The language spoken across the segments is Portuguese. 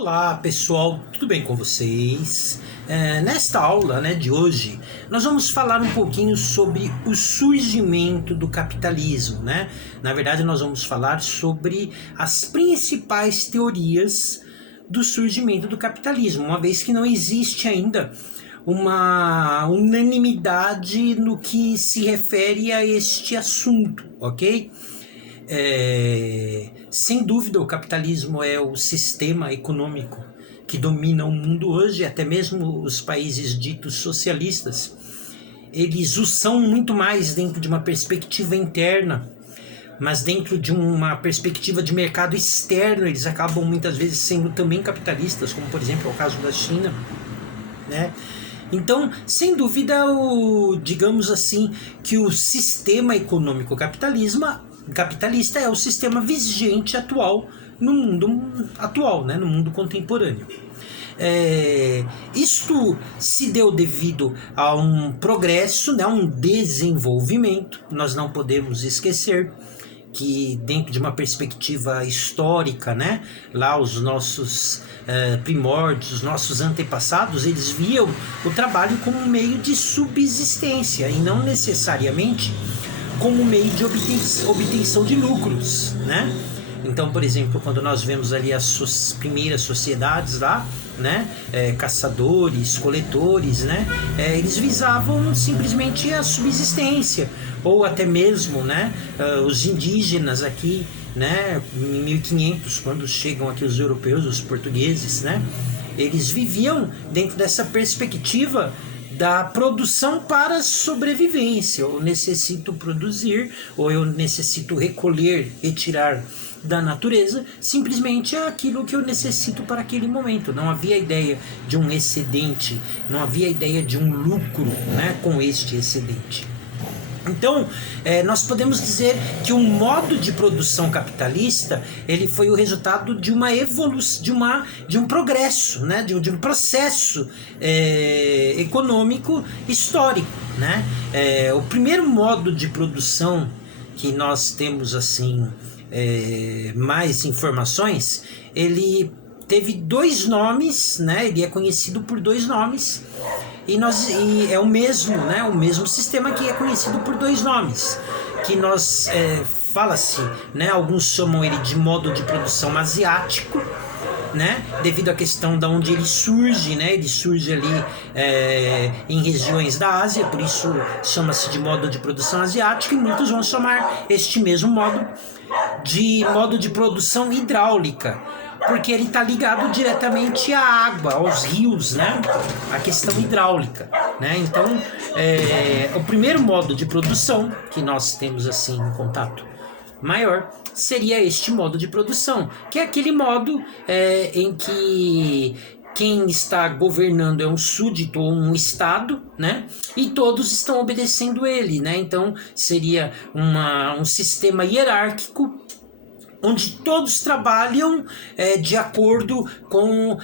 Olá pessoal, tudo bem com vocês? Nesta aula de hoje, nós vamos falar um pouquinho sobre o surgimento do capitalismo, né? Na verdade, nós vamos falar sobre as principais teorias do surgimento do capitalismo, uma vez que não existe ainda uma unanimidade no que se refere a este assunto, ok? Sem dúvida, o capitalismo é o sistema econômico que domina o mundo hoje, até mesmo os países ditos socialistas. Eles o são muito mais dentro de uma perspectiva interna, mas dentro de uma perspectiva de mercado externo, eles acabam muitas vezes sendo também capitalistas, como por exemplo é o caso da China, né? Então, sem dúvida, digamos assim, que o sistema econômico capitalista é o sistema vigente atual no mundo atual, né, no mundo contemporâneo. Isto se deu devido a um progresso, né, um desenvolvimento. Nós não podemos esquecer que dentro de uma perspectiva histórica, né, lá os nossos primórdios, os nossos antepassados, eles viam o trabalho como um meio de subsistência e não necessariamente como meio de obtenção de lucros, né? Então, por exemplo, quando nós vemos ali as primeiras sociedades lá, né, caçadores, coletores, né, eles visavam simplesmente a subsistência, ou até mesmo, né, os indígenas aqui, né, em 1500, quando chegam aqui os europeus, os portugueses, né, eles viviam dentro dessa perspectiva da produção para sobrevivência. Eu necessito produzir, ou eu necessito recolher, retirar da natureza simplesmente aquilo que eu necessito para aquele momento. Não havia ideia de um excedente, não havia ideia de um lucro, né, com este excedente. Então, nós podemos dizer que o modo de produção capitalista ele foi o resultado de uma evolução, de um progresso, né? de um processo econômico histórico. Né? O primeiro modo de produção que nós temos assim mais informações, ele teve dois nomes, né? Ele é conhecido por dois nomes. E é o mesmo, né? O mesmo sistema que é conhecido por dois nomes, que nós fala-se, né? Alguns chamam ele de modo de produção asiático, né? Devido à questão da onde ele surge, né? Ele surge ali em regiões da Ásia, por isso chama-se de modo de produção asiático, e muitos vão chamar este mesmo modo de produção hidráulica, porque ele está ligado diretamente à água, aos rios, né? A questão hidráulica, né? Então, o primeiro modo de produção que nós temos assim um contato maior seria este modo de produção, que é aquele modo em que quem está governando é um súdito ou um estado, né? E todos estão obedecendo ele, né? Então seria um sistema hierárquico onde todos trabalham de acordo com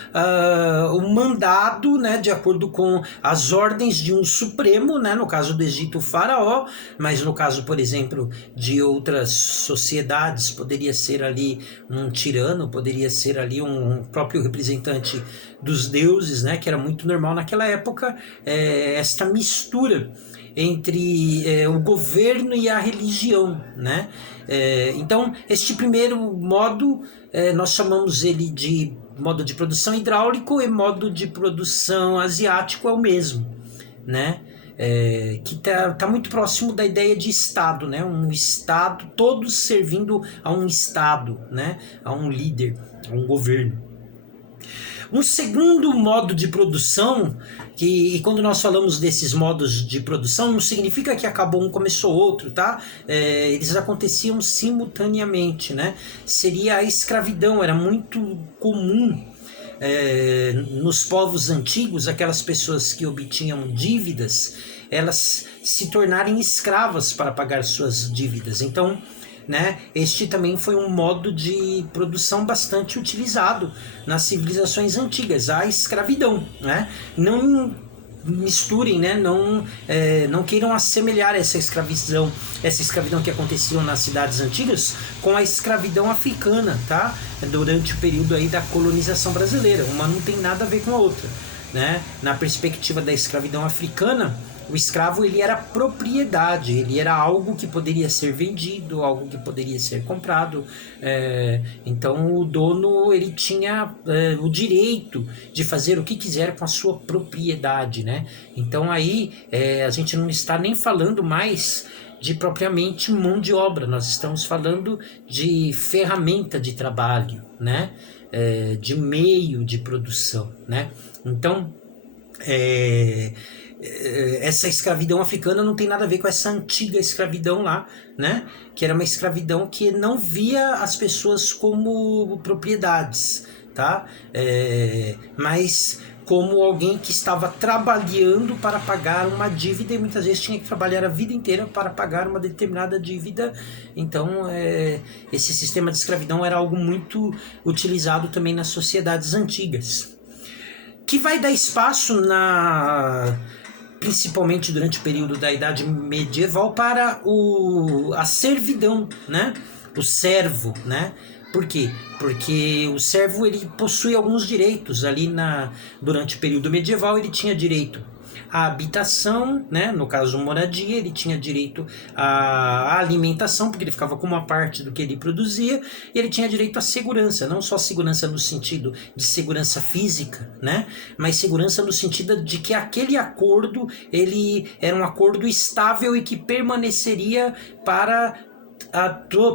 o mandado, né, de acordo com as ordens de um supremo, né, no caso do Egito, o faraó, mas no caso, por exemplo, de outras sociedades, poderia ser ali um tirano, poderia ser ali um próprio representante dos deuses, né, que era muito normal naquela época, esta mistura entre o governo e a religião, né? Então, este primeiro modo, nós chamamos ele de modo de produção hidráulico, e modo de produção asiático é o mesmo, né? Que tá muito próximo da ideia de Estado, né? Um Estado, todos servindo a um Estado, né? A um líder, a um governo. Um segundo modo de produção, e quando nós falamos desses modos de produção, não significa que acabou um, começou outro, tá? Eles aconteciam simultaneamente, né? Seria a escravidão, era muito comum nos povos antigos, aquelas pessoas que obtinham dívidas, elas se tornarem escravas para pagar suas dívidas. Então, né, este também foi um modo de produção bastante utilizado nas civilizações antigas, a escravidão, né? Não misturem, né? Não queiram assemelhar essa escravidão que acontecia nas cidades antigas com a escravidão africana, tá? Durante o período aí da colonização brasileira. Uma não tem nada a ver com a outra, né? Na perspectiva da escravidão africana, o escravo ele era propriedade, ele era algo que poderia ser vendido, algo que poderia ser comprado. Então o dono ele tinha o direito de fazer o que quiser com a sua propriedade, né? Então aí a gente não está nem falando mais de propriamente mão de obra, nós estamos falando de ferramenta de trabalho, né? De meio de produção, né? Então essa escravidão africana não tem nada a ver com essa antiga escravidão lá, né? Que era uma escravidão que não via as pessoas como propriedades, tá? Mas como alguém que estava trabalhando para pagar uma dívida e muitas vezes tinha que trabalhar a vida inteira para pagar uma determinada dívida. Então esse sistema de escravidão era algo muito utilizado também nas sociedades antigas, que vai dar espaço principalmente durante o período da Idade Medieval, para a servidão, né? O servo, né? Por quê? Porque o servo ele possui alguns direitos ali durante o período medieval. Ele tinha direito à habitação, né? No caso moradia, ele tinha direito à alimentação, porque ele ficava com uma parte do que ele produzia, e ele tinha direito à segurança, não só segurança no sentido de segurança física, né? Mas segurança no sentido de que aquele acordo ele era um acordo estável e que permaneceria para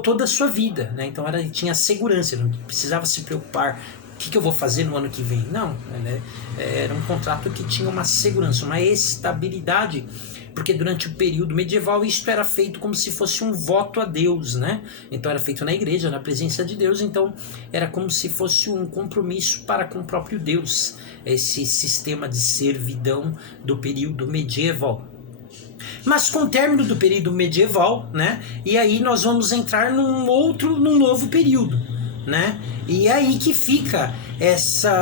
toda a sua vida, né? Então ele tinha segurança, ele não precisava se preocupar o que eu vou fazer no ano que vem. Não, né? Era um contrato que tinha uma segurança, uma estabilidade, porque durante o período medieval isto era feito como se fosse um voto a Deus, né? Então era feito na igreja, na presença de Deus, então era como se fosse um compromisso para com o próprio Deus, esse sistema de servidão do período medieval. Mas com o término do período medieval, né? E aí nós vamos entrar num novo período, né? E é aí que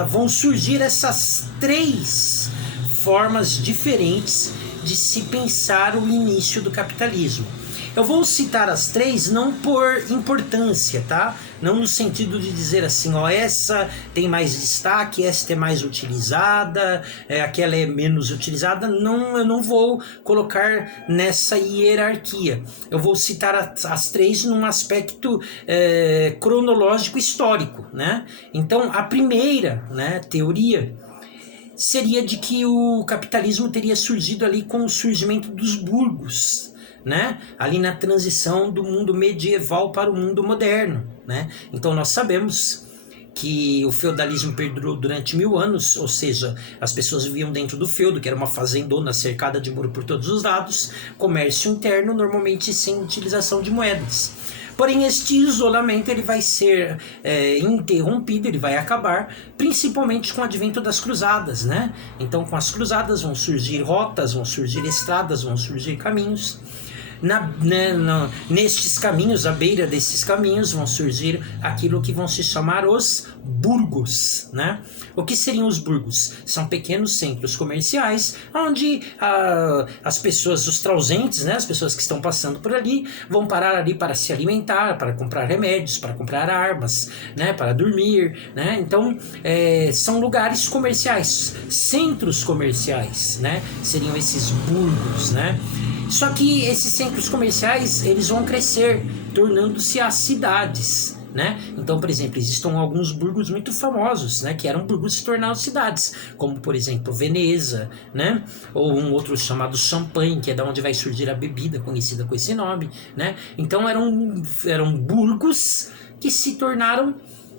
vão surgir essas 3 formas diferentes de se pensar o início do capitalismo. Eu vou citar as 3 não por importância, tá? Não no sentido de dizer assim, ó, essa tem mais destaque, essa é mais utilizada, aquela é menos utilizada. Não, eu não vou colocar nessa hierarquia. Eu vou citar as 3 num aspecto cronológico histórico, né? Então, a primeira, né, teoria seria de que o capitalismo teria surgido ali com o surgimento dos burgos, né? Ali na transição do mundo medieval para o mundo moderno, né? Então nós sabemos que o feudalismo perdurou durante 1000 anos, ou seja, as pessoas viviam dentro do feudo, que era uma fazendona cercada de muro por todos os lados, comércio interno, normalmente sem utilização de moedas. Porém, este isolamento ele vai ser interrompido, ele vai acabar, principalmente com o advento das cruzadas, né? Então, com as cruzadas vão surgir rotas, vão surgir estradas, vão surgir caminhos. Nestes caminhos, à beira desses caminhos, vão surgir aquilo que vão se chamar os burgos, né? O que seriam os burgos? São pequenos centros comerciais onde as pessoas, os trausentes, né, as pessoas que estão passando por ali, vão parar ali para se alimentar, para comprar remédios, para comprar armas, né, para dormir, né? Então, são lugares comerciais, centros comerciais, né? Seriam esses burgos, né? Só que esses centros comerciais, eles vão crescer, tornando-se as cidades, né? Então, por exemplo, existem alguns burgos muito famosos, né? Que eram burgos que se tornaram cidades, como, por exemplo, Veneza, né? Ou um outro chamado Champagne, que é da onde vai surgir a bebida conhecida com esse nome, né? Então, eram burgos que se tornaram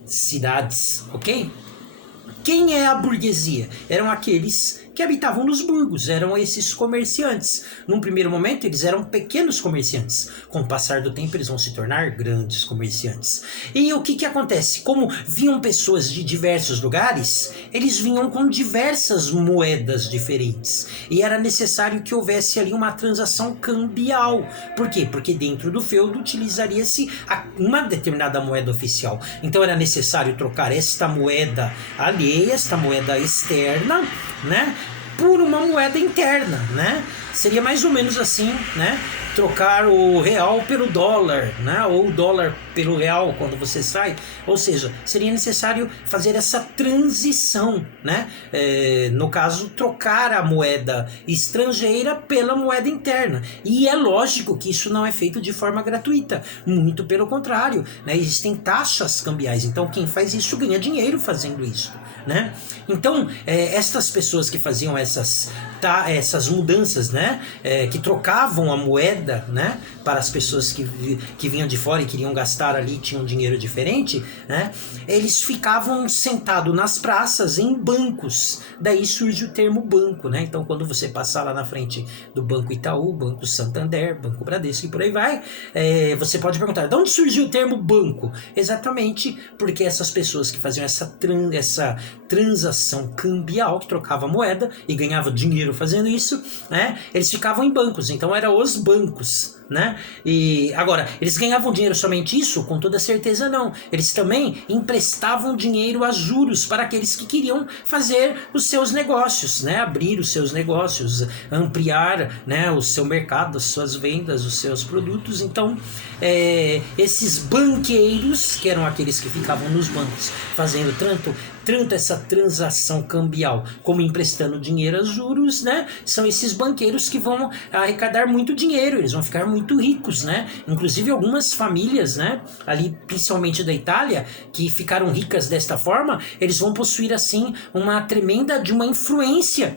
cidades, ok? Quem é a burguesia? Eram aqueles que habitavam nos burgos, eram esses comerciantes. Num primeiro momento, eles eram pequenos comerciantes. Com o passar do tempo, eles vão se tornar grandes comerciantes. E o que acontece? Como vinham pessoas de diversos lugares, eles vinham com diversas moedas diferentes. E era necessário que houvesse ali uma transação cambial. Por quê? Porque dentro do feudo utilizaria-se uma determinada moeda oficial. Então era necessário trocar esta moeda alheia, esta moeda externa, né, por uma moeda interna, né? Seria mais ou menos assim, né? Trocar o real pelo dólar, né? Ou o dólar pelo real quando você sai. Ou seja, seria necessário fazer essa transição, né? No caso, trocar a moeda estrangeira pela moeda interna. E é lógico que isso não é feito de forma gratuita. Muito pelo contrário, né? Existem taxas cambiais. Então, quem faz isso ganha dinheiro fazendo isso, né? Então, estas pessoas que faziam essas mudanças, né? Que trocavam a moeda, né? Para as pessoas que vinham de fora e queriam gastar ali, tinham dinheiro diferente, né? Eles ficavam sentados nas praças em bancos. Daí surge o termo banco, né? Então, quando você passar lá na frente do Banco Itaú, Banco Santander, Banco Bradesco e por aí vai, você pode perguntar, de onde surgiu o termo banco? Exatamente porque essas pessoas que faziam essa transação cambial, que trocava moeda e ganhava dinheiro fazendo isso, né? Eles ficavam em bancos, então eram os bancos, né? E agora, eles ganhavam dinheiro somente isso? Com toda certeza não. Eles também emprestavam dinheiro a juros para aqueles que queriam fazer os seus negócios, né? Abrir os seus negócios, ampliar, né, o seu mercado, as suas vendas, os seus produtos. Então, esses banqueiros, que eram aqueles que ficavam nos bancos fazendo tanto essa transação cambial como emprestando dinheiro a juros, né? São esses banqueiros que vão arrecadar muito dinheiro, eles vão ficar muito ricos, né? Inclusive algumas famílias, né? Ali, principalmente da Itália, que ficaram ricas desta forma, eles vão possuir, assim, uma tremenda de uma influência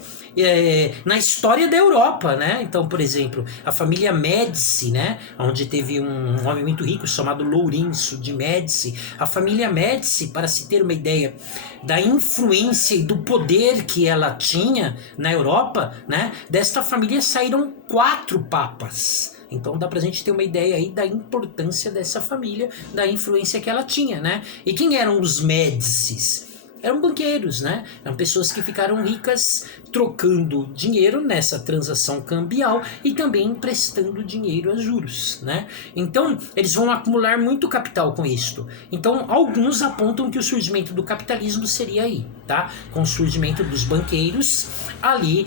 na história da Europa, né? Então, por exemplo, a família Médici, né? Onde teve um homem muito rico chamado Lourenço de Médici. A família Médici, para se ter uma ideia da influência e do poder que ela tinha na Europa, né? Desta família saíram 4 papas. Então dá pra gente ter uma ideia aí da importância dessa família, da influência que ela tinha, né? E quem eram os Médicis? Eram banqueiros, né? Eram pessoas que ficaram ricas trocando dinheiro nessa transação cambial e também emprestando dinheiro a juros, né? Então, eles vão acumular muito capital com isto. Então, alguns apontam que o surgimento do capitalismo seria aí, tá? Com o surgimento dos banqueiros ali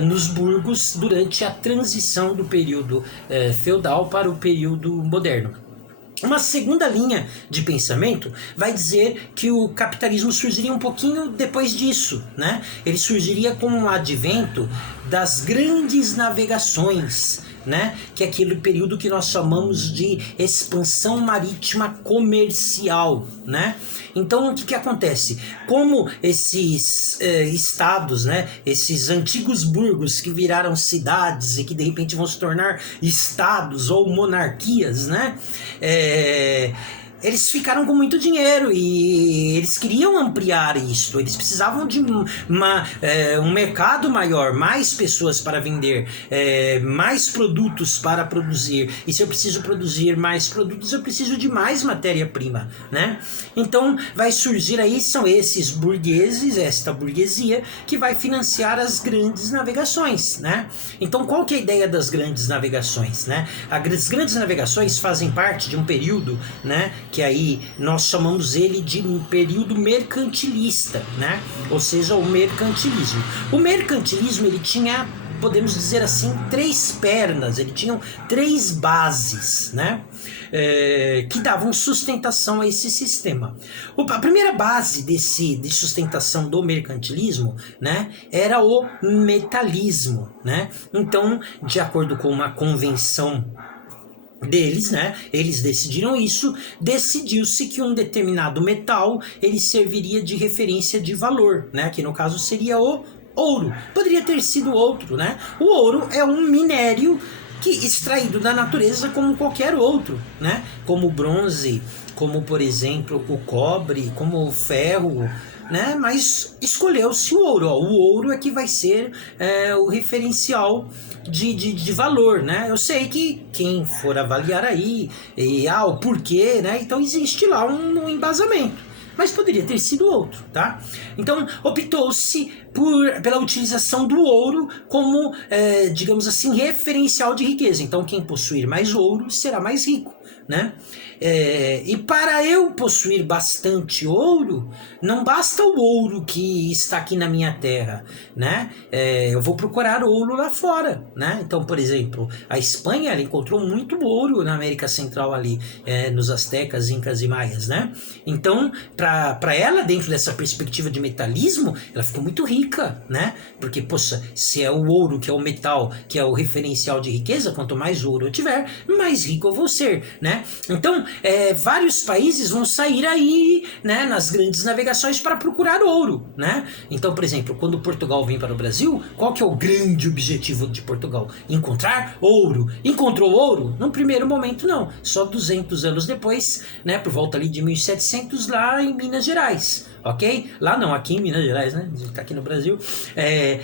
nos burgos durante a transição do período feudal para o período moderno. Uma segunda linha de pensamento vai dizer que o capitalismo surgiria um pouquinho depois disso, né? Ele surgiria com o advento das grandes navegações, né? Que é aquele período que nós chamamos de expansão marítima comercial, né? Então, o que acontece? Como esses estados, né? Esses antigos burgos que viraram cidades e que de repente vão se tornar estados ou monarquias, né? Eles ficaram com muito dinheiro e eles queriam ampliar isso. Eles precisavam de um mercado maior, mais pessoas para vender, mais produtos para produzir. E se eu preciso produzir mais produtos, eu preciso de mais matéria-prima, né? Então vai surgir aí, são esses burgueses, esta burguesia, que vai financiar as grandes navegações, né? Então qual que é a ideia das grandes navegações, né? As grandes navegações fazem parte de um período, né? Que aí nós chamamos ele de um período mercantilista, né? Ou seja, o mercantilismo. O mercantilismo, ele tinha, podemos dizer assim, 3 pernas, ele tinha 3 bases, né? Que davam sustentação a esse sistema. A primeira base de sustentação do mercantilismo, né, era o metalismo, né? Então, de acordo com uma convenção deles, né? Eles decidiram isso, decidiu-se que um determinado metal ele serviria de referência de valor, né? Que no caso seria o ouro. Poderia ter sido outro, né? O ouro é um minério que extraído da natureza como qualquer outro, né? Como o bronze, como por exemplo o cobre, como o ferro, né? Mas escolheu-se o ouro. Ó. O ouro é que vai ser o referencial de valor, né? Eu sei que quem for avaliar aí, o porquê, né? Então existe lá um embasamento. Mas poderia ter sido outro, tá? Então optou-se pela utilização do ouro como, digamos assim, referencial de riqueza. Então quem possuir mais ouro será mais rico, né? E para eu possuir bastante ouro, não basta o ouro que está aqui na minha terra, né? Eu vou procurar ouro lá fora, né? Então, por exemplo, a Espanha, ela encontrou muito ouro na América Central ali, nos astecas, incas e maias, né? Então, para ela, dentro dessa perspectiva de metalismo, ela ficou muito rica, né? Porque, poxa, se é o ouro que é o metal, que é o referencial de riqueza, quanto mais ouro eu tiver, mais rico eu vou ser, né? Então, vários países vão sair aí, né, nas grandes navegações para procurar ouro, né? Então, por exemplo, quando Portugal vem para o Brasil, qual que é o grande objetivo de Portugal? Encontrar ouro. Encontrou ouro? No primeiro momento, não. Só 200 anos depois, né, por volta ali de 1700, lá em Minas Gerais. Ok? Lá não, aqui em Minas Gerais, né? Tá aqui no Brasil.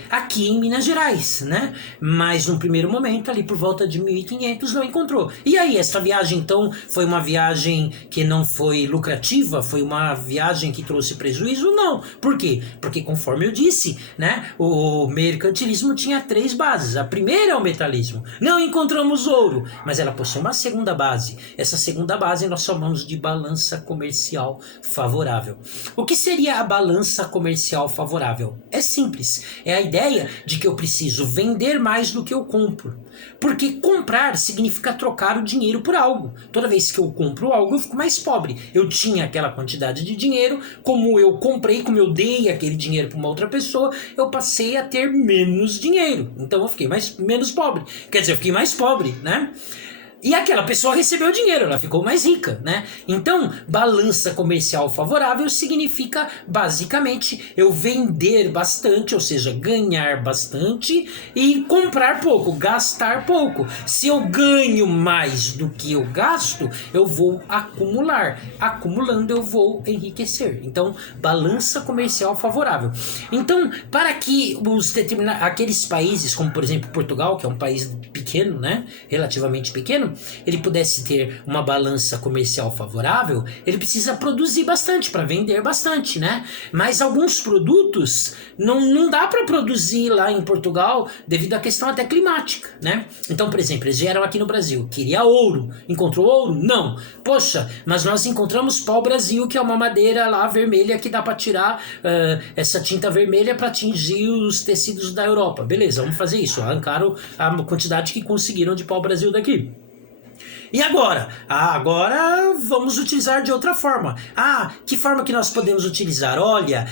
Aqui em Minas Gerais, né? Mas num primeiro momento, ali por volta de 1500, não encontrou. E aí, essa viagem, então, foi uma viagem que não foi lucrativa? Foi uma viagem que trouxe prejuízo? Não. Por quê? Porque, conforme eu disse, né? O mercantilismo tinha 3 bases. A primeira é o metalismo. Não encontramos ouro, mas ela possui uma segunda base. Essa segunda base nós chamamos de balança comercial favorável. O que seria a balança comercial favorável? É simples, é a ideia de que eu preciso vender mais do que eu compro. Porque comprar significa trocar o dinheiro por algo. Toda vez que eu compro algo, eu fico mais pobre. Eu tinha aquela quantidade de dinheiro, como eu comprei, como eu dei aquele dinheiro para uma outra pessoa, eu passei a ter menos dinheiro. Então eu fiquei menos pobre. Quer dizer, eu fiquei mais pobre, né? E aquela pessoa recebeu dinheiro, ela ficou mais rica, né? Então, balança comercial favorável significa, basicamente, eu vender bastante, ou seja, ganhar bastante e comprar pouco, gastar pouco. Se eu ganho mais do que eu gasto, eu vou acumular. Acumulando, eu vou enriquecer. Então, balança comercial favorável. Então, para que aqueles países, como por exemplo Portugal, que é um país pequeno, né? Relativamente pequeno, ele pudesse ter uma balança comercial favorável, ele precisa produzir bastante para vender bastante, né? Mas alguns produtos não dá para produzir lá em Portugal devido à questão até climática, né? Então, por exemplo, eles vieram aqui no Brasil, queria ouro, encontrou ouro? Não. Poxa, mas nós encontramos pau-brasil, que é uma madeira lá vermelha que dá para tirar essa tinta vermelha para atingir os tecidos da Europa. Beleza, vamos fazer isso. Arrancaram a quantidade que conseguiram de pau-brasil daqui. E agora? Agora vamos utilizar de outra forma. Que forma que nós podemos utilizar? Olha,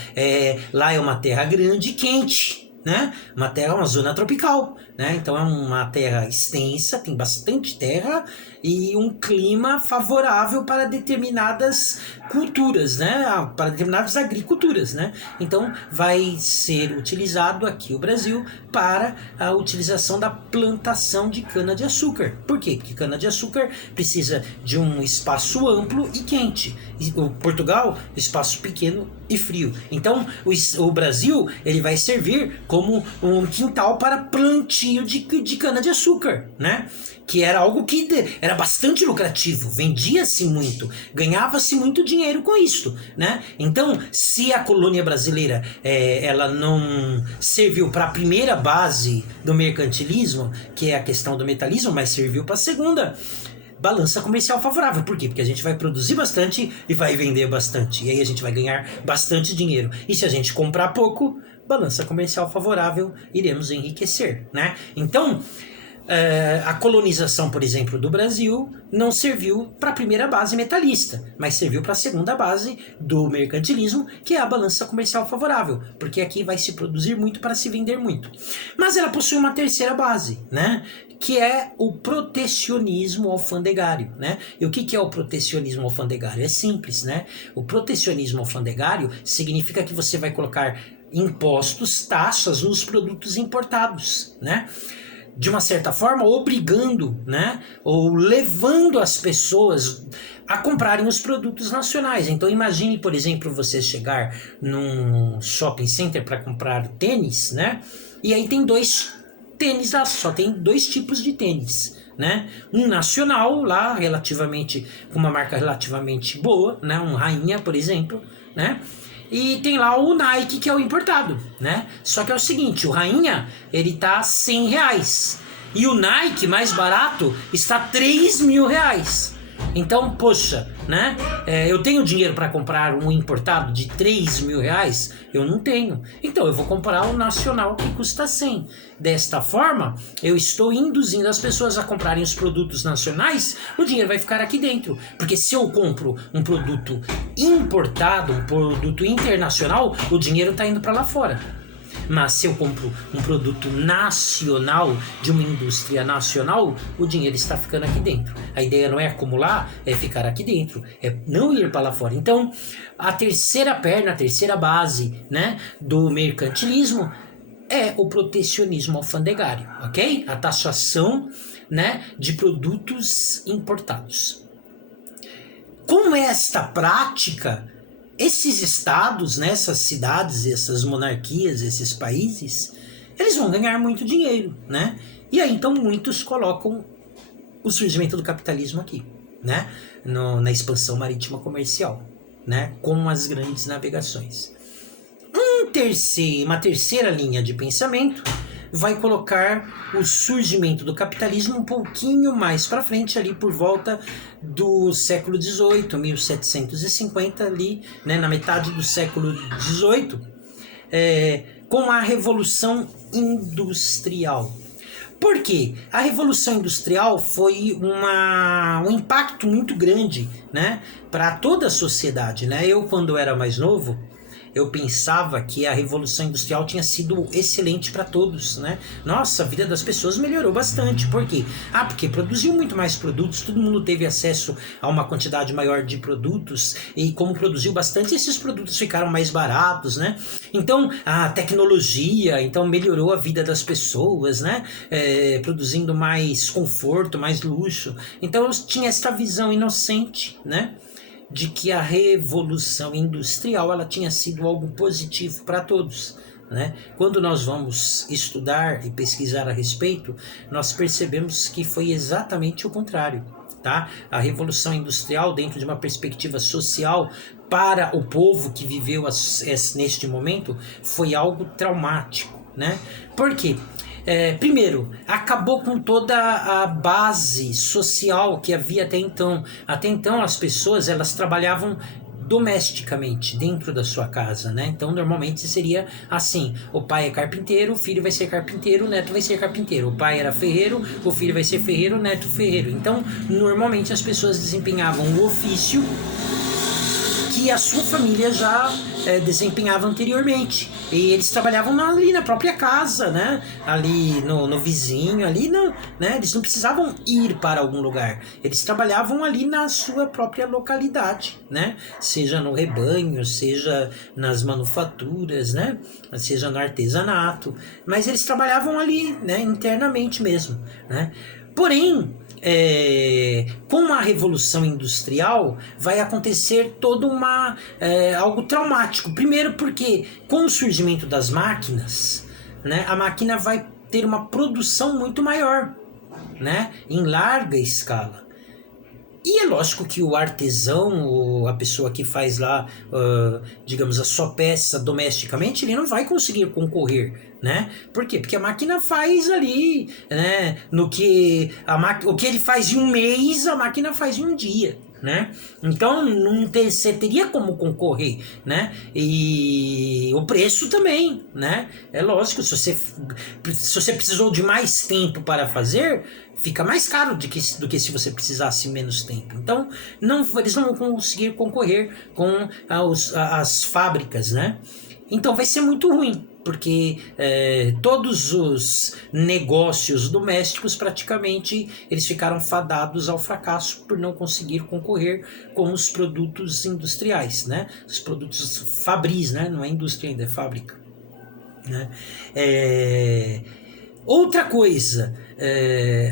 lá é uma terra grande e quente, né? Uma zona tropical, né? Então é uma terra extensa, tem bastante terra e um clima favorável para determinadas culturas, né? Para determinadas agriculturas, né? Então vai ser utilizado aqui o Brasil para a utilização da plantação de cana-de-açúcar. Por quê? Porque cana-de-açúcar precisa de um espaço amplo e quente. E o Portugal, espaço pequeno e frio. Então o Brasil, ele vai servir como um quintal para plantio de cana-de-açúcar, né? Que era algo que era bastante lucrativo, vendia-se muito, ganhava-se muito dinheiro com isso, né? Então, se a colônia brasileira ela não serviu para a primeira base do mercantilismo, que é a questão do metalismo, mas serviu para a segunda, balança comercial favorável. Por quê? Porque a gente vai produzir bastante e vai vender bastante, e aí a gente vai ganhar bastante dinheiro. E se a gente comprar pouco, balança comercial favorável, iremos enriquecer, né? Então, a colonização, por exemplo, do Brasil não serviu para a primeira base metalista, mas serviu para a segunda base do mercantilismo, que é a balança comercial favorável, porque aqui vai se produzir muito para se vender muito. Mas ela possui uma terceira base, né? Que é o protecionismo alfandegário, né? E o que é o protecionismo alfandegário? É simples, né? O protecionismo alfandegário significa que você vai colocar impostos, taxas nos produtos importados, né? De uma certa forma, obrigando, né, ou levando as pessoas a comprarem os produtos nacionais. Então, imagine, por exemplo, você chegar num shopping center para comprar tênis, né, e aí tem 2 tênis lá, só tem 2 tipos de tênis, né, um nacional lá, relativamente, com uma marca relativamente boa, né, um Rainha, por exemplo, né, e tem lá o Nike, que é o importado, né? Só que é o seguinte, o Rainha, ele tá R$100. E o Nike, mais barato, está R$3.000. Então, poxa, né? Eu tenho dinheiro para comprar um importado de 3 mil reais? Eu não tenho. Então, eu vou comprar um nacional que custa 100. Desta forma, eu estou induzindo as pessoas a comprarem os produtos nacionais, o dinheiro vai ficar aqui dentro. Porque se eu compro um produto importado, um produto internacional, o dinheiro está indo para lá fora. Mas se eu compro um produto nacional, de uma indústria nacional, o dinheiro está ficando aqui dentro. A ideia não é acumular, é ficar aqui dentro, é não ir para lá fora. Então, a terceira perna, a terceira base, né, do mercantilismo é o protecionismo alfandegário, ok? A taxação, né, de produtos importados. Com esta prática, esses estados, né, essas cidades, essas monarquias, esses países, eles vão ganhar muito dinheiro, né? E aí então muitos colocam o surgimento do capitalismo aqui, né? Na expansão marítima comercial, né? Com as grandes navegações. Uma terceira linha de pensamento vai colocar o surgimento do capitalismo um pouquinho mais para frente, ali por volta do século XVIII, 1750, ali, né, na metade do século XVIII, com a Revolução Industrial. Por quê? A Revolução Industrial foi um impacto muito grande, né, para toda a sociedade, né? Eu, quando era mais novo, eu pensava que a Revolução Industrial tinha sido excelente para todos, né? Nossa, a vida das pessoas melhorou bastante. Por quê? Porque produziu muito mais produtos, todo mundo teve acesso a uma quantidade maior de produtos, e como produziu bastante, esses produtos ficaram mais baratos, né? Então, a tecnologia, então, melhorou a vida das pessoas, né? Produzindo mais conforto, mais luxo. Então, eu tinha essa visão inocente, né, de que a Revolução Industrial ela tinha sido algo positivo para todos, né? Quando nós vamos estudar e pesquisar a respeito, nós percebemos que foi exatamente o contrário, tá? A Revolução Industrial, dentro de uma perspectiva social, para o povo que viveu neste momento, foi algo traumático, né? Por quê? Primeiro, acabou com toda a base social que havia até então. Até então as pessoas elas trabalhavam domesticamente, dentro da sua casa, né? Então normalmente seria assim: o pai é carpinteiro, o filho vai ser carpinteiro, o neto vai ser carpinteiro. O pai era ferreiro, o filho vai ser ferreiro, o neto ferreiro. Então normalmente as pessoas desempenhavam o ofício que a sua família já desempenhava anteriormente. E eles trabalhavam ali na própria casa, né? Ali no vizinho, ali né? Eles não precisavam ir para algum lugar. Eles trabalhavam ali na sua própria localidade, né? Seja no rebanho, seja nas manufaturas, né? Seja no artesanato. Mas eles trabalhavam ali, né? Internamente mesmo, né? Porém, com a Revolução Industrial vai acontecer todo algo traumático. Primeiro porque com o surgimento das máquinas, né, a máquina vai ter uma produção muito maior, né, em larga escala. E é lógico que o artesão, ou a pessoa que faz lá, digamos, a sua peça domesticamente, ele não vai conseguir concorrer, né? Por quê? Porque a máquina faz ali, né? O que ele faz em um mês, a máquina faz em um dia, né? Então você teria como concorrer, né? E o preço também, né? É lógico, se você precisou de mais tempo para fazer, fica mais caro do que se você precisasse menos tempo. Então eles não vão conseguir concorrer com as fábricas, né? Então vai ser muito ruim, porque todos os negócios domésticos praticamente eles ficaram fadados ao fracasso por não conseguir concorrer com os produtos industriais, né? Os produtos fabris, né? Não é indústria ainda, é fábrica, né? Outra coisa,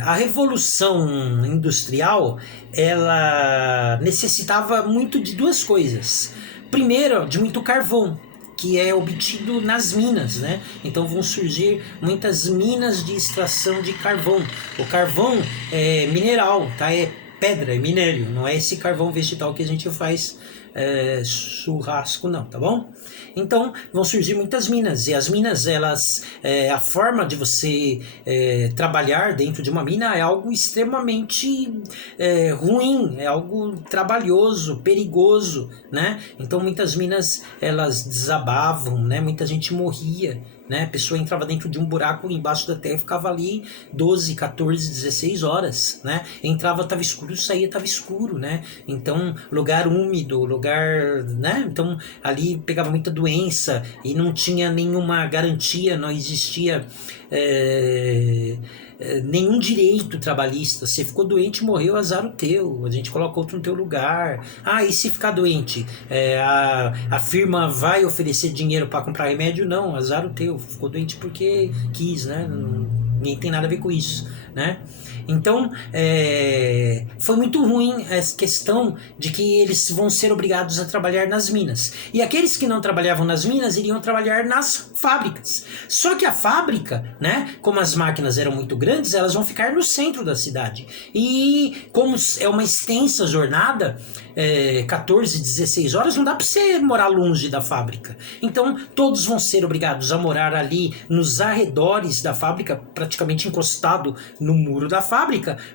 a Revolução Industrial ela necessitava muito de duas coisas. Primeiro, de muito carvão, que é obtido nas minas, né? Então vão surgir muitas minas de extração de carvão. O carvão é mineral, tá? É pedra, é minério, não é esse carvão vegetal que a gente faz churrasco não, tá bom? Então vão surgir muitas minas, e as minas, elas, a forma de você trabalhar dentro de uma mina é algo extremamente ruim, é algo trabalhoso, perigoso, né? Então muitas minas, elas desabavam, né? Muita gente morria, né? A pessoa entrava dentro de um buraco embaixo da terra e ficava ali 12, 14, 16 horas, né? Entrava, tava escuro, saía, tava escuro, né? Então, lugar úmido, lugar, né? Então, ali pegava muita doença e não tinha nenhuma garantia, não existia nenhum direito trabalhista. Você ficou doente, morreu, azar o teu, a gente coloca outro no teu lugar. E se ficar doente, a firma vai oferecer dinheiro para comprar remédio? Não, azar o teu, ficou doente porque quis, né? Ninguém tem nada a ver com isso, né? Então, foi muito ruim essa questão de que eles vão ser obrigados a trabalhar nas minas. E aqueles que não trabalhavam nas minas iriam trabalhar nas fábricas. Só que a fábrica, né, como as máquinas eram muito grandes, elas vão ficar no centro da cidade. E como é uma extensa jornada, 14, 16 horas, não dá para você morar longe da fábrica. Então, todos vão ser obrigados a morar ali nos arredores da fábrica, praticamente encostado no muro da fábrica.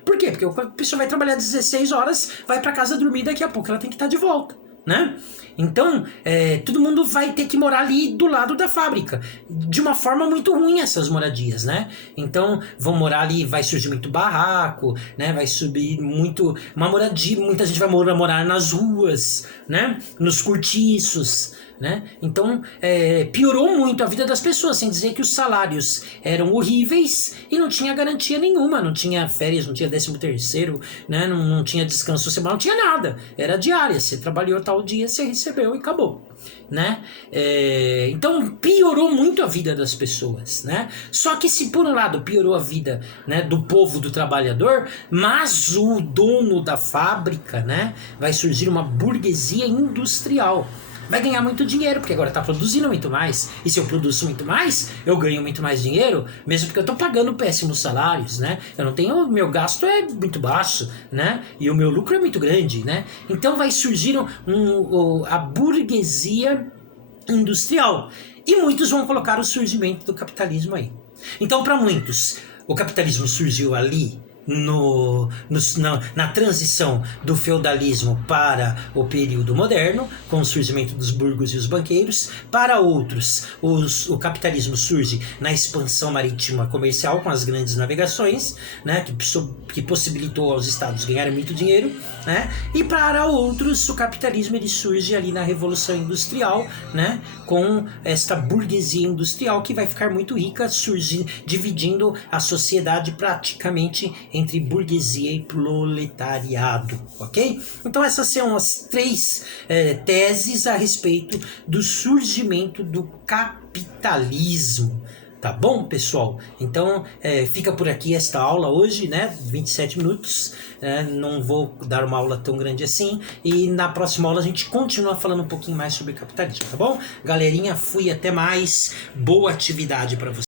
Por quê? Porque a pessoa vai trabalhar 16 horas, vai para casa dormir, daqui a pouco ela tem que estar de volta, né? Então, todo mundo vai ter que morar ali do lado da fábrica. De uma forma muito ruim essas moradias, né? Então, vão morar ali, vai surgir muito barraco, né? Vai subir muito... uma moradia, muita gente vai morar nas ruas, né? Nos cortiços, né? Então, piorou muito a vida das pessoas, sem dizer que os salários eram horríveis e não tinha garantia nenhuma, não tinha férias, não tinha 13º, né? Não tinha descanso semanal, não tinha nada, era diária, você trabalhou tal dia, você recebeu e acabou, né? Então piorou muito a vida das pessoas, né? Só que se por um lado piorou a vida, né, do povo, do trabalhador, mas o dono da fábrica, né, vai surgir uma burguesia industrial. Vai ganhar muito dinheiro, porque agora está produzindo muito mais. E se eu produzo muito mais, eu ganho muito mais dinheiro, mesmo porque eu estou pagando péssimos salários, né? Eu não tenho... meu gasto é muito baixo, né? E o meu lucro é muito grande, né? Então vai surgir a burguesia industrial. E muitos vão colocar o surgimento do capitalismo aí. Então, para muitos, o capitalismo surgiu ali na transição do feudalismo para o período moderno, com o surgimento dos burgos e os banqueiros. Para outros, o capitalismo surge na expansão marítima comercial, com as grandes navegações, né, que possibilitou aos estados ganharem muito dinheiro, né? E para outros, o capitalismo ele surge ali na Revolução Industrial, né, com esta burguesia industrial que vai ficar muito rica, dividindo a sociedade praticamente entre burguesia e proletariado, ok? Então essas são as 3 teses a respeito do surgimento do capitalismo. Tá bom, pessoal? Então, fica por aqui esta aula hoje, né? 27 minutos. Não vou dar uma aula tão grande assim. E na próxima aula a gente continua falando um pouquinho mais sobre capitalismo, tá bom? Galerinha, fui, até mais. Boa atividade para vocês.